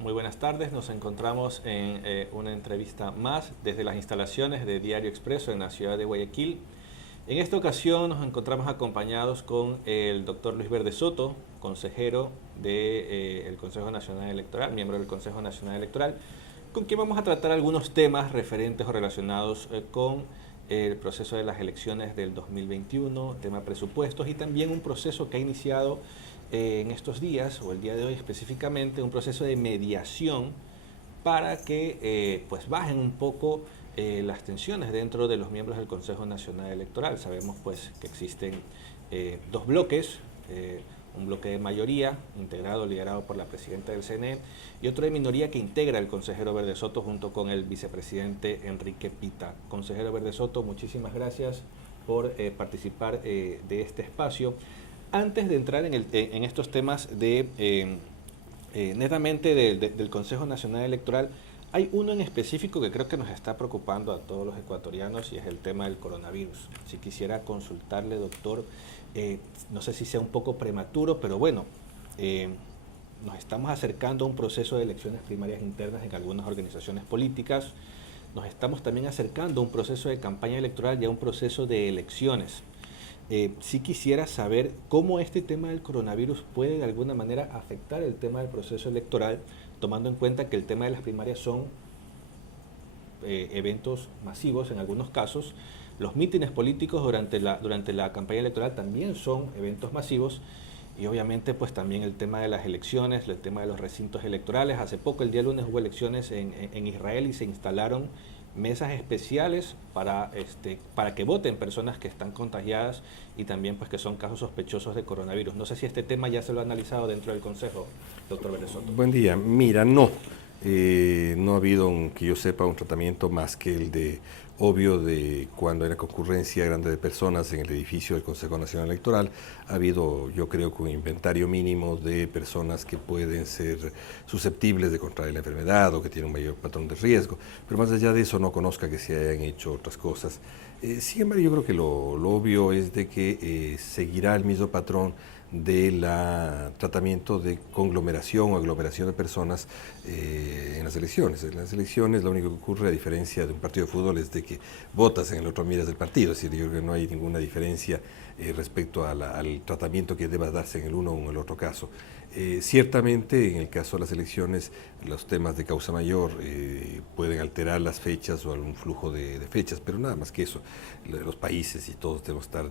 Muy buenas tardes. Nos encontramos en una entrevista más desde las instalaciones de Diario Expreso en la ciudad de Guayaquil. En esta ocasión nos encontramos acompañados con el doctor Luis Verde Soto, consejero del Consejo Nacional Electoral, miembro del Consejo Nacional Electoral, con quien vamos a tratar algunos temas referentes o relacionados con el proceso de las elecciones del 2021, tema presupuestos y también un proceso que ha iniciado en estos días, o el día de hoy específicamente, un proceso de mediación para que pues bajen un poco las tensiones dentro de los miembros del Consejo Nacional Electoral. Sabemos pues que existen dos bloques, un bloque de mayoría integrado, liderado por la presidenta del CNE, y otro de minoría que integra el consejero Verde Soto junto con el vicepresidente Enrique Pita. Consejero Verde Soto, muchísimas gracias por participar de este espacio. Antes de entrar en estos temas netamente del Consejo Nacional Electoral, hay uno en específico que creo que nos está preocupando a todos los ecuatorianos y es el tema del coronavirus. Si quisiera consultarle, doctor, no sé si sea un poco prematuro, pero bueno, nos estamos acercando a un proceso de elecciones primarias internas en algunas organizaciones políticas. Nos estamos también acercando a un proceso de campaña electoral y a un proceso de elecciones. Sí quisiera saber cómo este tema del coronavirus puede de alguna manera afectar el tema del proceso electoral, tomando en cuenta que el tema de las primarias son eventos masivos en algunos casos. Los mítines políticos durante la campaña electoral también son eventos masivos y obviamente pues también el tema de las elecciones, el tema de los recintos electorales. Hace poco, el día lunes, hubo elecciones en Israel y se instalaron mesas especiales para que voten personas que están contagiadas y también pues que son casos sospechosos de coronavirus. No sé si este tema ya se lo ha analizado dentro del Consejo, doctor Verde Soto. Buen día. Mira, no. No ha habido, que yo sepa, un tratamiento más que el de obvio de cuando hay una concurrencia grande de personas en el edificio del Consejo Nacional Electoral. Ha habido, yo creo, que un inventario mínimo de personas que pueden ser susceptibles de contraer la enfermedad o que tienen un mayor patrón de riesgo, pero más allá de eso no conozca que se hayan hecho otras cosas. Sin embargo, yo creo que lo obvio es de que seguirá el mismo patrón del tratamiento de conglomeración o aglomeración de personas en las elecciones. En las elecciones lo único que ocurre, a diferencia de un partido de fútbol, es de que votas en el otro, miras del partido. Es decir, yo creo que no hay ninguna diferencia respecto al tratamiento que deba darse en el uno o en el otro caso. Ciertamente, en el caso de las elecciones, los temas de causa mayor pueden alterar las fechas o algún flujo de fechas, pero nada más que eso. Los países y todos debemos estar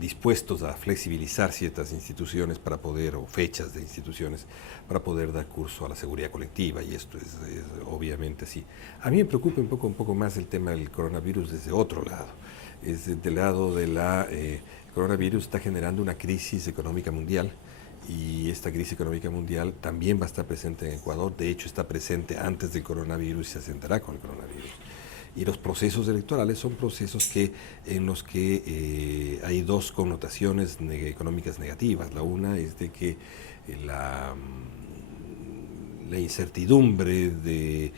dispuestos a flexibilizar ciertas instituciones para poder, o fechas de instituciones, para poder dar curso a la seguridad colectiva, y esto es obviamente así. A mí me preocupa un poco más el tema del coronavirus desde otro lado. Es del lado de coronavirus está generando una crisis económica mundial, y esta crisis económica mundial también va a estar presente en Ecuador. De hecho, está presente antes del coronavirus y se asentará con el coronavirus. Y los procesos electorales son procesos en los que hay dos connotaciones económicas negativas. La una es de que la incertidumbre de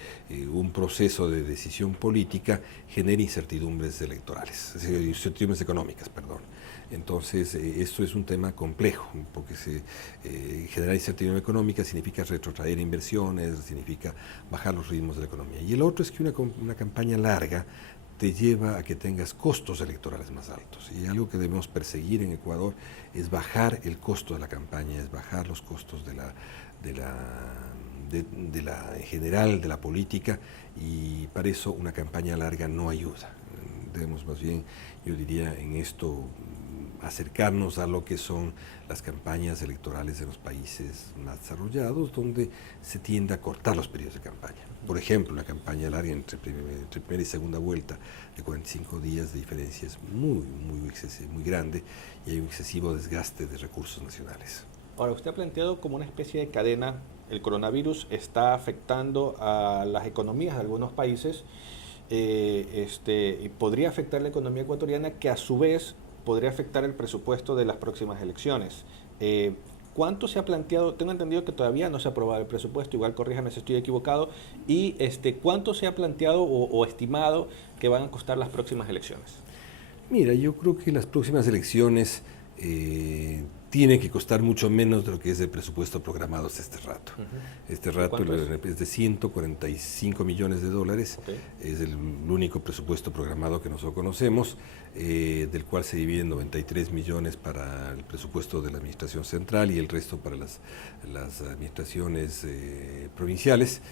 un proceso de decisión política genera incertidumbres electorales, incertidumbres económicas, perdón. Entonces, esto es un tema complejo, porque generar incertidumbre económica significa retrotraer inversiones, significa bajar los ritmos de la economía. Y el otro es que una campaña larga te lleva a que tengas costos electorales más altos. Y algo que debemos perseguir en Ecuador es bajar el costo de la campaña, es bajar los costos en general de la política, y para eso una campaña larga no ayuda. Debemos más bien, yo diría, en esto acercarnos a lo que son las campañas electorales en los países más desarrollados, donde se tiende a cortar los periodos de campaña. Por ejemplo, una campaña larga entre primera y segunda vuelta de 45 días de diferencia es muy grande, y hay un excesivo desgaste de recursos nacionales. Ahora, usted ha planteado como una especie de cadena. El coronavirus está afectando a las economías de algunos países y podría afectar la economía ecuatoriana, que a su vez podría afectar el presupuesto de las próximas elecciones. ¿Cuánto se ha planteado? Tengo entendido que todavía no se ha aprobado el presupuesto, igual corríjame si estoy equivocado, y ¿cuánto se ha planteado o estimado que van a costar las próximas elecciones? Mira, yo creo que las próximas elecciones tiene que costar mucho menos de lo que es el presupuesto programado hasta este rato. Este rato es de 145 millones de dólares, es el único presupuesto programado que nosotros conocemos, del cual se dividen 93 millones para el presupuesto de la administración central y el resto para las administraciones provinciales.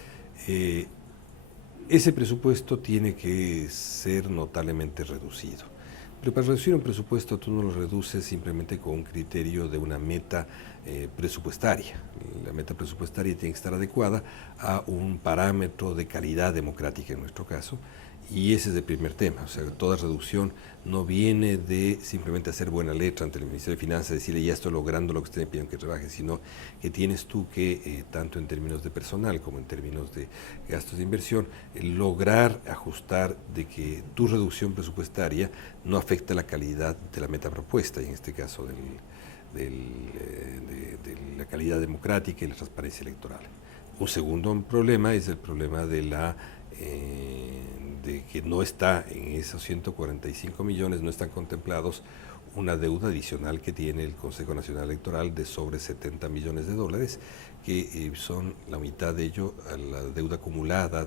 Ese presupuesto tiene que ser notablemente reducido. Pero para reducir un presupuesto tú no lo reduces simplemente con un criterio de una meta presupuestaria. La meta presupuestaria tiene que estar adecuada a un parámetro de calidad democrática en nuestro caso, y ese es el primer tema. O sea, toda reducción no viene de simplemente hacer buena letra ante el Ministerio de Finanzas, decirle ya estoy logrando lo que ustedes piden que rebaje, sino que tienes tú que, tanto en términos de personal como en términos de gastos de inversión, lograr ajustar de que tu reducción presupuestaria no afecte la calidad de la meta propuesta, y en este caso de la calidad democrática y la transparencia electoral. Un segundo problema es el problema de que no está en esos 145 millones, no están contemplados una deuda adicional que tiene el Consejo Nacional Electoral de sobre 70 millones de dólares, que son la mitad de ello a la deuda acumulada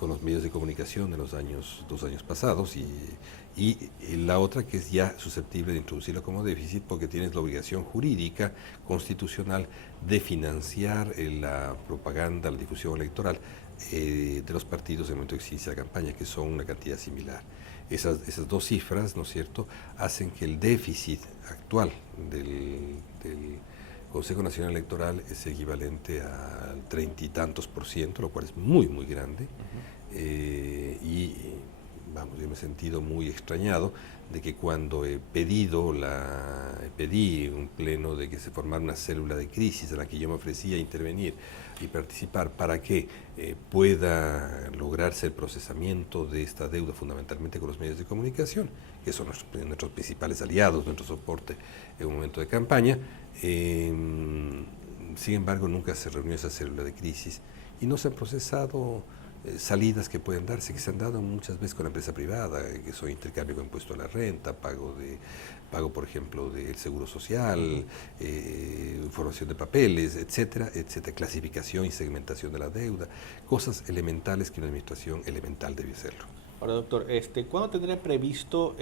con los medios de comunicación de los 2 años pasados, y la otra que es ya susceptible de introducirlo como déficit porque tienes la obligación jurídica constitucional de financiar la propaganda, la difusión electoral de los partidos en el momento de que se inicia la campaña, que son una cantidad similar. Esas dos cifras, ¿no es cierto?, hacen que el déficit actual del Consejo Nacional Electoral es equivalente al 30 y tantos %, lo cual es muy, muy grande. Vamos, yo me he sentido muy extrañado de que cuando pedí un pleno de que se formara una célula de crisis en la que yo me ofrecía a intervenir y participar para que pueda lograrse el procesamiento de esta deuda fundamentalmente con los medios de comunicación, que son nuestros principales aliados, nuestro soporte en un momento de campaña. Sin embargo, nunca se reunió esa célula de crisis y no se han procesado salidas que pueden darse, que se han dado muchas veces con la empresa privada, que son intercambio con impuesto a la renta, pago por ejemplo del seguro social, información de papeles, etcétera, etcétera, clasificación y segmentación de la deuda, cosas elementales que una administración elemental debe hacerlo. Ahora, doctor, ¿cuándo tendría previsto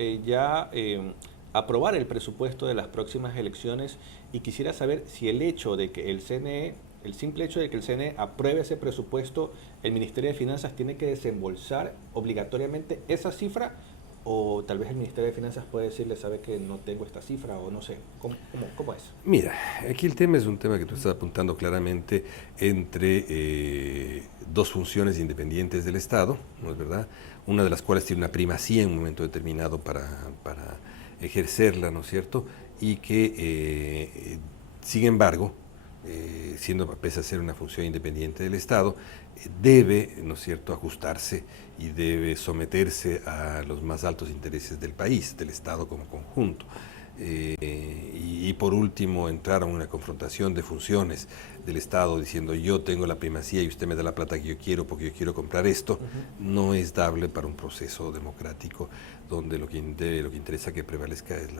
aprobar el presupuesto de las próximas elecciones? Y quisiera saber si el hecho de que el simple hecho de que el CNE apruebe ese presupuesto, el Ministerio de Finanzas tiene que desembolsar obligatoriamente esa cifra, o tal vez el Ministerio de Finanzas puede decirle, sabe que no tengo esta cifra, o no sé, ¿cómo es? Mira, aquí el tema es un tema que tú estás apuntando claramente entre dos funciones independientes del Estado, ¿no es verdad? Una de las cuales tiene una primacía en un momento determinado para ejercerla, ¿no es cierto? Y que, sin embargo, pese a ser una función independiente del Estado, debe, ¿no es cierto?, ajustarse y debe someterse a los más altos intereses del país, del Estado como conjunto. Y por último, entrar a una confrontación de funciones del Estado diciendo yo tengo la primacía y usted me da la plata que yo quiero porque yo quiero comprar esto, no es dable para un proceso democrático donde lo que interesa que prevalezca es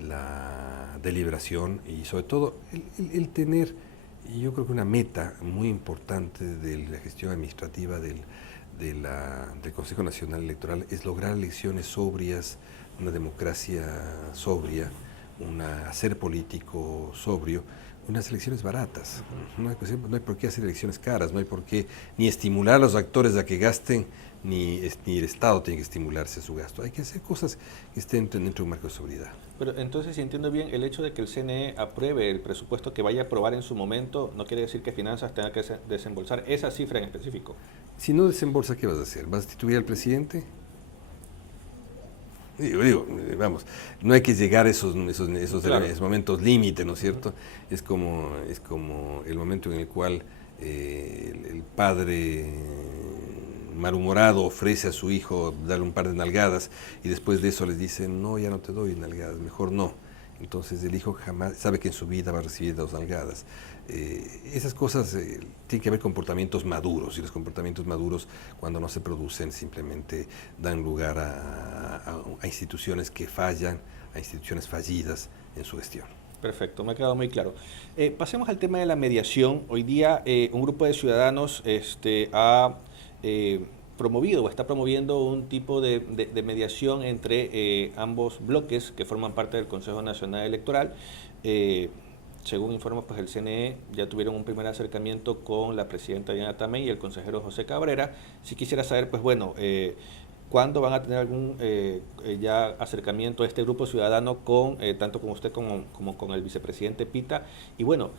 la deliberación y sobre todo el tener, yo creo que una meta muy importante de la gestión administrativa del Consejo Nacional Electoral es lograr elecciones sobrias, una democracia sobria, hacer político sobrio, unas elecciones baratas. No hay por qué hacer elecciones caras, no hay por qué ni estimular a los actores a que gasten, ni el Estado tiene que estimularse a su gasto. Hay que hacer cosas que estén dentro de un marco de sobriedad. Pero entonces, si entiendo bien, el hecho de que el CNE apruebe el presupuesto que vaya a aprobar en su momento, no quiere decir que Finanzas tenga que desembolsar esa cifra en específico. Si no desembolsa, ¿qué vas a hacer? ¿Vas a destituir al presidente? Vamos, no hay que llegar a esos Claro. momentos límite, ¿no es cierto? Es como el momento en el cual el padre malhumorado ofrece a su hijo darle un par de nalgadas y después de eso les dicen, no, ya no te doy nalgadas, mejor no. Entonces el hijo jamás sabe que en su vida va a recibir 2 nalgadas. Esas cosas tienen que haber comportamientos maduros, y los comportamientos maduros, cuando no se producen, simplemente dan lugar a instituciones que fallan, a instituciones fallidas en su gestión. Perfecto, me ha quedado muy claro. Pasemos al tema de la mediación. Hoy día un grupo de ciudadanos ha promovido o está promoviendo un tipo de mediación entre ambos bloques que forman parte del Consejo Nacional Electoral. Según informa pues el CNE, ya tuvieron un primer acercamiento con la presidenta Diana Tamey y el consejero José Cabrera. Si quisiera saber, pues bueno, ¿cuándo van a tener algún ya acercamiento a este grupo ciudadano con tanto con usted como con el vicepresidente Pita? Y bueno,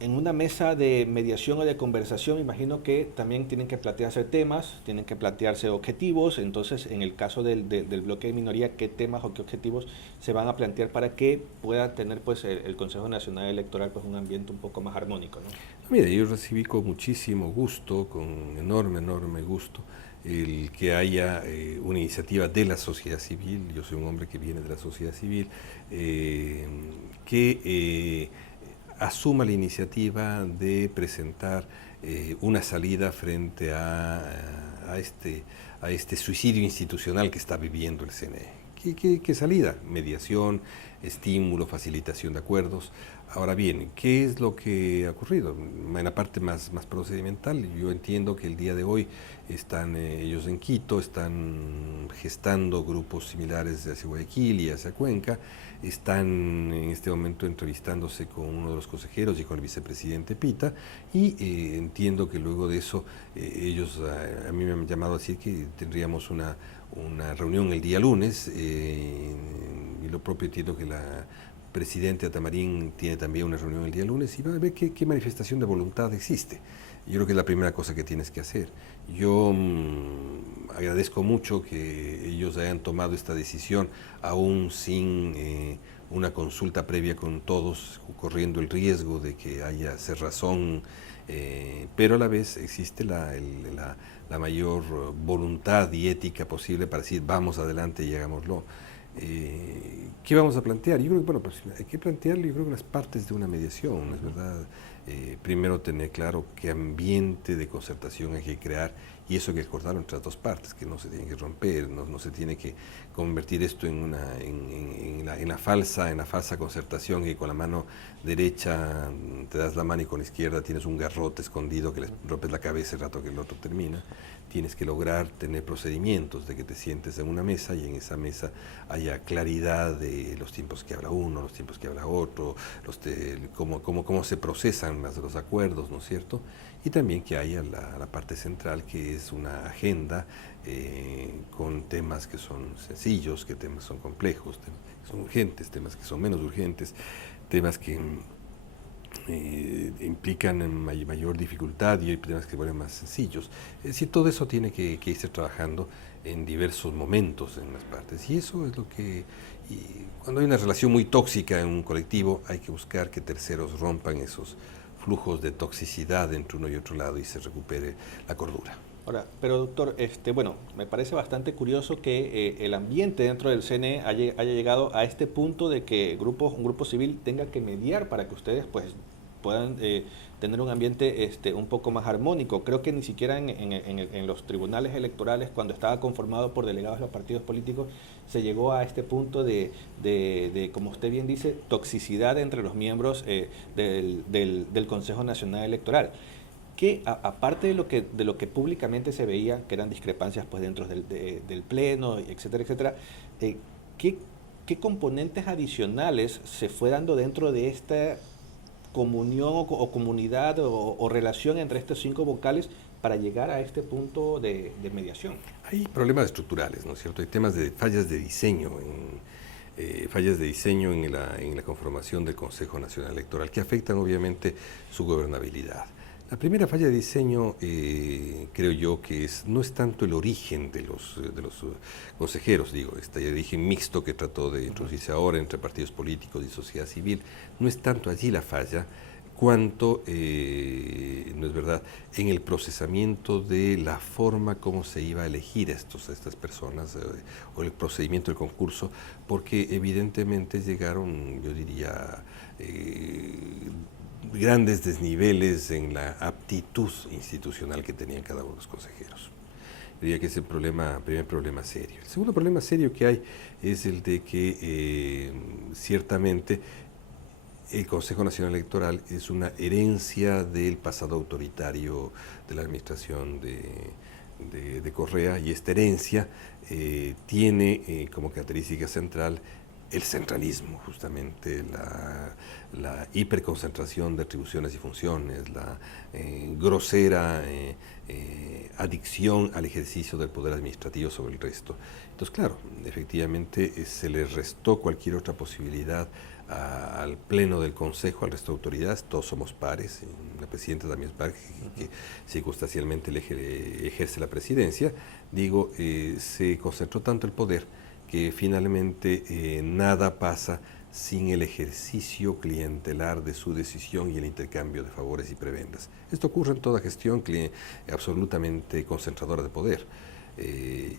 en una mesa de mediación o de conversación, imagino que también tienen que plantearse temas, tienen que plantearse objetivos. Entonces, en el caso del bloque de minoría, ¿qué temas o qué objetivos se van a plantear para que pueda tener pues el Consejo Nacional Electoral pues un ambiente un poco más armónico, ¿no? Mira, yo recibí con muchísimo gusto, con enorme gusto, el que haya una iniciativa de la sociedad civil. Yo soy un hombre que viene de la sociedad civil, que asuma la iniciativa de presentar una salida frente a este suicidio institucional que está viviendo el CNE. ¿Qué salida? Mediación, estímulo, facilitación de acuerdos. Ahora bien, ¿qué es lo que ha ocurrido? En la parte más procedimental, yo entiendo que el día de hoy están ellos en Quito, están gestando grupos similares hacia Guayaquil y hacia Cuenca, están en este momento entrevistándose con uno de los consejeros y con el vicepresidente Pita, y entiendo que luego de eso ellos a mí me han llamado a decir que tendríamos una reunión el día lunes, y lo propio entiendo que la presidente Atamarín tiene también una reunión el día lunes, y va a ver qué manifestación de voluntad existe. Yo creo que es la primera cosa que tienes que hacer. Yo agradezco mucho que ellos hayan tomado esta decisión aún sin una consulta previa con todos, corriendo el riesgo de que haya cerrazón, pero a la vez existe la mayor voluntad y ética posible para decir vamos adelante y hagámoslo. ¿Qué vamos a plantear? Yo creo que, bueno, pues hay que plantearlo, yo creo que las partes de una mediación, es verdad. Primero tener claro qué ambiente de concertación hay que crear, y eso hay que acordarlo entre las dos partes, que no se tiene que romper, no se tiene que convertir esto en la falsa concertación, que con la mano derecha te das la mano y con la izquierda tienes un garrote escondido que les rompes la cabeza el rato que el otro termina. Tienes que lograr tener procedimientos de que te sientes en una mesa y en esa mesa haya claridad de los tiempos que habla uno, los tiempos que habla otro, cómo se procesan los acuerdos, ¿no es cierto? Y también que haya la parte central, que es una agenda con temas que son sencillos, que temas son complejos, temas que son urgentes, temas que son menos urgentes, temas que implican mayor dificultad, y hay temas que vuelven más sencillos. Es decir, todo eso tiene que irse trabajando en diversos momentos en las partes, y eso es lo que, cuando hay una relación muy tóxica en un colectivo, hay que buscar que terceros rompan esos flujos de toxicidad entre uno y otro lado y se recupere la cordura. Ahora, pero doctor, bueno, me parece bastante curioso que el ambiente dentro del CNE haya llegado a este punto de que un grupo civil tenga que mediar para que ustedes pues puedan tener un ambiente un poco más armónico. Creo que ni siquiera en los tribunales electorales, cuando estaba conformado por delegados de los partidos políticos, se llegó a este punto de como usted bien dice, toxicidad entre los miembros del Consejo Nacional Electoral. Que aparte de lo que públicamente se veía, que eran discrepancias pues dentro del pleno, etcétera, etcétera, ¿qué componentes adicionales se fue dando dentro de esta comunión o comunidad o relación entre estos 5 vocales para llegar a este punto de mediación? Hay problemas estructurales, ¿no es cierto? Hay temas de fallas de diseño en la conformación del Consejo Nacional Electoral, que afectan obviamente su gobernabilidad. La primera falla de diseño, creo yo, que no es tanto el origen de los consejeros, este origen mixto que trató de introducirse ahora entre partidos políticos y sociedad civil, no es tanto allí la falla, cuanto, no es verdad, en el procesamiento de la forma como se iba a elegir a estas personas o el procedimiento del concurso, porque evidentemente llegaron, yo diría, grandes desniveles en la aptitud institucional que tenían cada uno de los consejeros. Diría que ese es el primer problema serio. El segundo problema serio que hay es el de que ciertamente el Consejo Nacional Electoral es una herencia del pasado autoritario de la administración de Correa, y esta herencia tiene como característica central el centralismo, justamente la hiperconcentración de atribuciones y funciones, la grosera adicción al ejercicio del poder administrativo sobre el resto. Entonces, claro, efectivamente se le restó cualquier otra posibilidad al pleno del Consejo, al resto de autoridades. Todos somos pares, la presidenta también es par, que circunstancialmente ejerce la presidencia. Digo, se concentró tanto el poder que finalmente nada pasa sin el ejercicio clientelar de su decisión y el intercambio de favores y prebendas. Esto ocurre en toda gestión absolutamente concentradora de poder.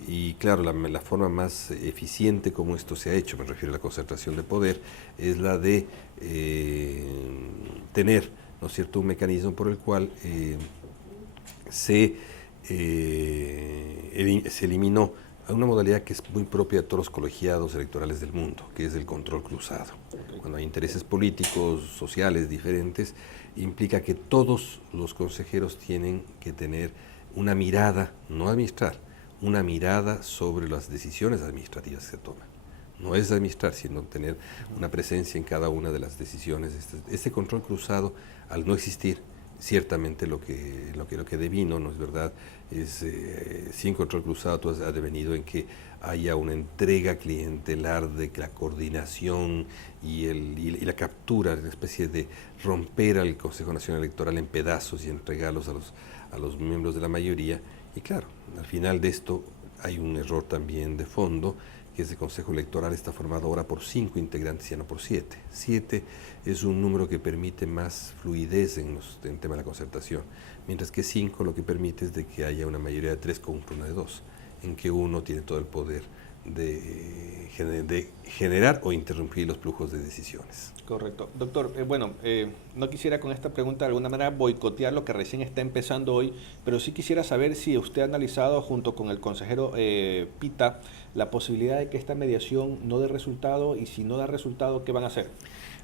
Y claro, la forma más eficiente como esto se ha hecho, me refiero a la concentración de poder, es la de tener, ¿no es cierto?, un mecanismo por el cual se eliminó a una modalidad que es muy propia de todos los colegiados electorales del mundo, que es el control cruzado. Cuando hay intereses políticos, sociales diferentes, implica que todos los consejeros tienen que tener una mirada, no administrar, una mirada sobre las decisiones administrativas que se toman. No es administrar, sino tener una presencia en cada una de las decisiones. Este control cruzado, al no existir, ciertamente lo que devino, ¿no es verdad?, es sin control cruzado, todo ha devenido en que haya una entrega clientelar de la coordinación y la captura, una especie de romper al Consejo Nacional Electoral en pedazos y entregarlos a los miembros de la mayoría. Y claro, al final de esto hay un error también de fondo, que ese Consejo Electoral está formado ahora por 5 integrantes y ya no por 7. 7 es un número que permite más fluidez en el tema de la concertación, mientras que 5 lo que permite es de que haya una mayoría de 3 contra una de 2, en que uno tiene todo el poder de generar o interrumpir los flujos de decisiones. Correcto. Doctor, no quisiera con esta pregunta de alguna manera boicotear lo que recién está empezando hoy, pero sí quisiera saber si usted ha analizado junto con el consejero Pita la posibilidad de que esta mediación no dé resultado, y si no da resultado, ¿qué van a hacer?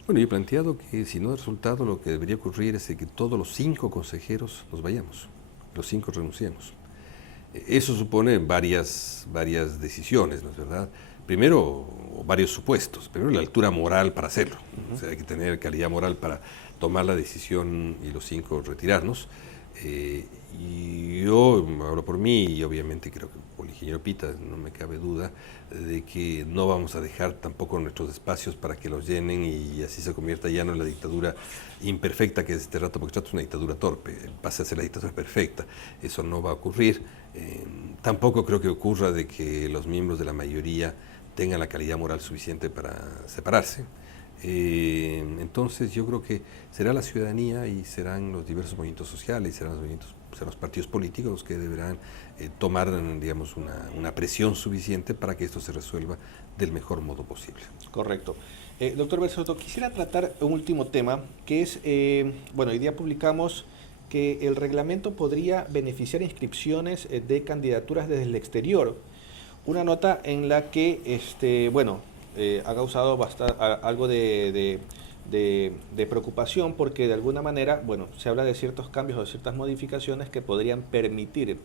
Bueno, yo he planteado que si no da resultado, lo que debería ocurrir es que todos los 5 consejeros nos vayamos, los 5 renunciemos. Eso supone varias decisiones, ¿no es verdad? Primero, varios supuestos. Primero, la altura moral para hacerlo. O sea, hay que tener calidad moral para tomar la decisión y los 5 retirarnos. Y yo hablo por mí, y obviamente creo que por el ingeniero Pita no me cabe duda de que no vamos a dejar tampoco nuestros espacios para que los llenen y así se convierta ya no en la dictadura imperfecta que es este rato, porque esto es una dictadura torpe, pase a ser la dictadura perfecta. Eso no va a ocurrir. Tampoco creo que ocurra de que los miembros de la mayoría tengan la calidad moral suficiente para separarse. Entonces yo creo que será la ciudadanía y serán los diversos movimientos sociales, serán los partidos políticos los que deberán tomar, digamos, una presión suficiente para que esto se resuelva del mejor modo posible. Correcto. Doctor Berzoto, quisiera tratar un último tema, que es, hoy día publicamos que el reglamento podría beneficiar inscripciones de candidaturas desde el exterior. Una nota en la que, ha causado algo de preocupación, porque de alguna manera, se habla de ciertos cambios o de ciertas modificaciones que podrían permitir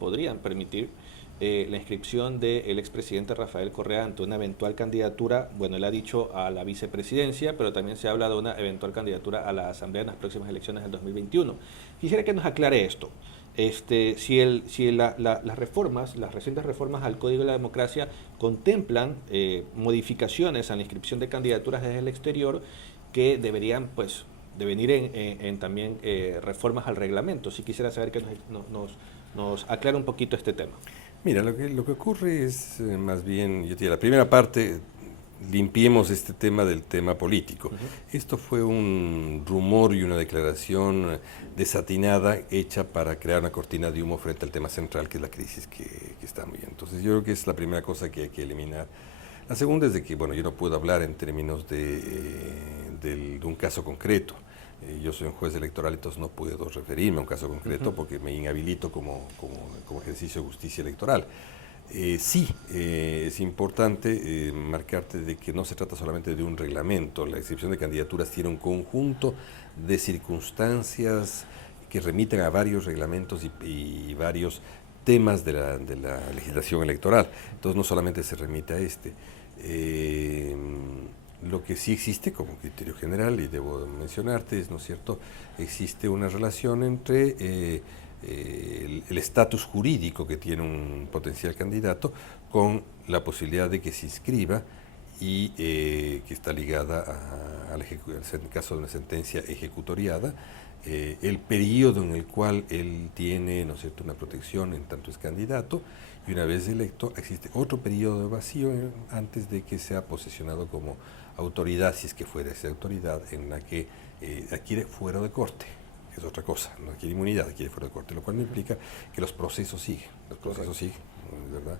la inscripción del expresidente Rafael Correa ante una eventual candidatura, él ha dicho a la vicepresidencia, pero también se habla de una eventual candidatura a la Asamblea en las próximas elecciones del 2021. Quisiera que nos aclare esto. Si las recientes reformas al Código de la Democracia contemplan modificaciones a la inscripción de candidaturas desde el exterior que deberían devenir en también reformas al reglamento. Si quisiera saber que nos aclare un poquito este tema. Mira, lo que ocurre es más bien, yo diría, la primera parte limpiemos este tema del tema político. Esto fue un rumor y una declaración desatinada hecha para crear una cortina de humo frente al tema central, que es la crisis que está muy bien. Entonces yo creo que es la primera cosa que hay que eliminar. La segunda es de que, bueno, yo no puedo hablar en términos de un caso concreto. Yo soy un juez electoral, entonces no puedo referirme a un caso concreto porque me inhabilito como ejercicio de justicia electoral. Sí, es importante marcarte de que no se trata solamente de un reglamento. La inscripción de candidaturas tiene un conjunto de circunstancias que remiten a varios reglamentos y varios temas de la legislación electoral. Entonces no solamente se remite a este. Lo que sí existe como criterio general, y debo mencionarte, es, ¿no es cierto?, existe una relación entre el estatus jurídico que tiene un potencial candidato con la posibilidad de que se inscriba y que está ligada en el caso de una sentencia ejecutoriada, el periodo en el cual él tiene, ¿no es cierto?, una protección en tanto es candidato, y una vez electo existe otro periodo de vacío antes de que sea posesionado como autoridad, si es que fuera esa autoridad, en la que adquiere fuero de corte, que es otra cosa, no adquiere inmunidad, adquiere fuero de corte, lo cual no implica que los procesos siguen, ¿verdad?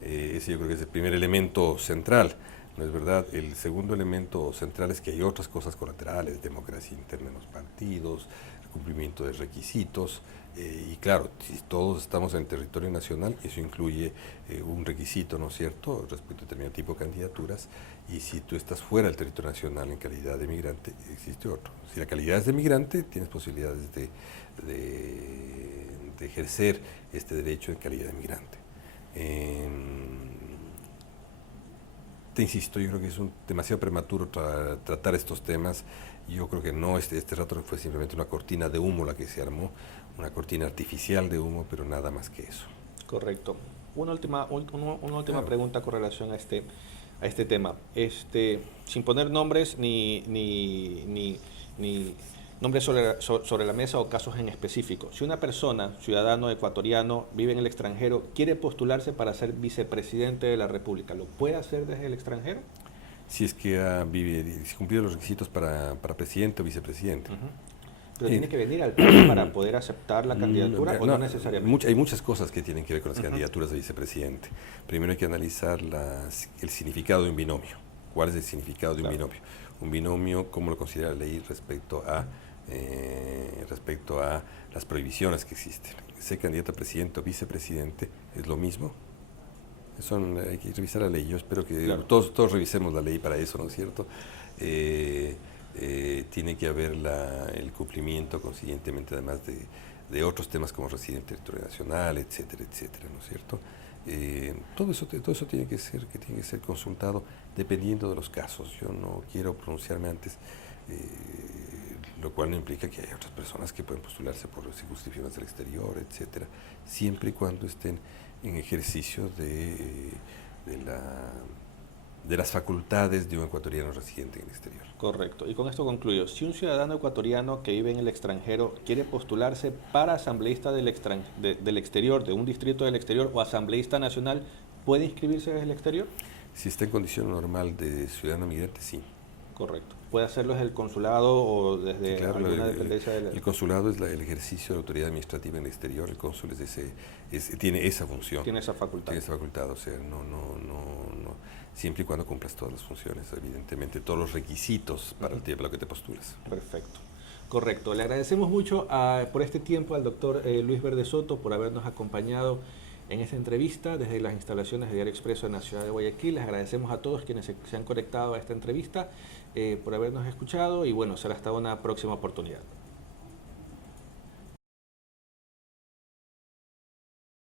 Ese yo creo que es el primer elemento central, ¿no es verdad? El segundo elemento central es que hay otras cosas colaterales, democracia interna en los partidos, el cumplimiento de requisitos, y claro, si todos estamos en el territorio nacional, eso incluye un requisito, ¿no es cierto?, respecto a determinado tipo de candidaturas, y si tú estás fuera del territorio nacional en calidad de migrante, existe otro. Si la calidad es de migrante, tienes posibilidades de ejercer este derecho en calidad de migrante. Te insisto, yo creo que es demasiado prematuro tratar estos temas. Yo creo que no, este rato fue simplemente una cortina de humo la que se armó, una cortina artificial de humo, pero nada más que eso. Correcto. Una última claro. Pregunta con relación a este tema. Sin poner nombres ni nombres sobre la mesa o casos en específico. Si una persona, ciudadano ecuatoriano, vive en el extranjero, quiere postularse para ser vicepresidente de la República, ¿lo puede hacer desde el extranjero? Si es que si cumplido los requisitos para presidente o vicepresidente. ¿Pero tiene que venir al país para poder aceptar la candidatura o no necesariamente? Hay muchas cosas que tienen que ver con las candidaturas de vicepresidente. Primero hay que analizar el significado de un binomio. ¿Cuál es el significado de un binomio? Un binomio, ¿cómo lo considera la ley respecto a las prohibiciones que existen? Ser candidato a presidente o vicepresidente es lo mismo. Hay que revisar la ley. Yo espero que todos revisemos la ley para eso, ¿no es cierto? Tiene que haber el cumplimiento consiguientemente, además de otros temas como residente territorial nacional, etcétera, etcétera, ¿no es cierto? Todo eso tiene que ser consultado dependiendo de los casos. Yo no quiero pronunciarme antes, lo cual no implica que haya otras personas que pueden postularse por circunscripciones del exterior, etcétera, siempre y cuando estén en ejercicio de las facultades de un ecuatoriano residente en el exterior. Correcto. Y con esto concluyo. Si un ciudadano ecuatoriano que vive en el extranjero quiere postularse para asambleísta del exterior, de un distrito del exterior o asambleísta nacional, ¿puede inscribirse desde el exterior? Si está en condición normal de ciudadano migrante, sí. Correcto. ¿Puede hacerlo desde el consulado o desde alguna dependencia de la...? El consulado es el ejercicio de la autoridad administrativa en el exterior. El cónsul tiene esa función. Tiene esa facultad. Tiene esa facultad, o sea, no, siempre y cuando cumplas todas las funciones, evidentemente, todos los requisitos para lo que te postulas. Perfecto. Correcto. Le agradecemos mucho por este tiempo al doctor Luis Verde Soto por habernos acompañado en esta entrevista desde las instalaciones de Diario Expreso en la ciudad de Guayaquil. Les agradecemos a todos quienes se han conectado a esta entrevista por habernos escuchado y bueno, será hasta una próxima oportunidad.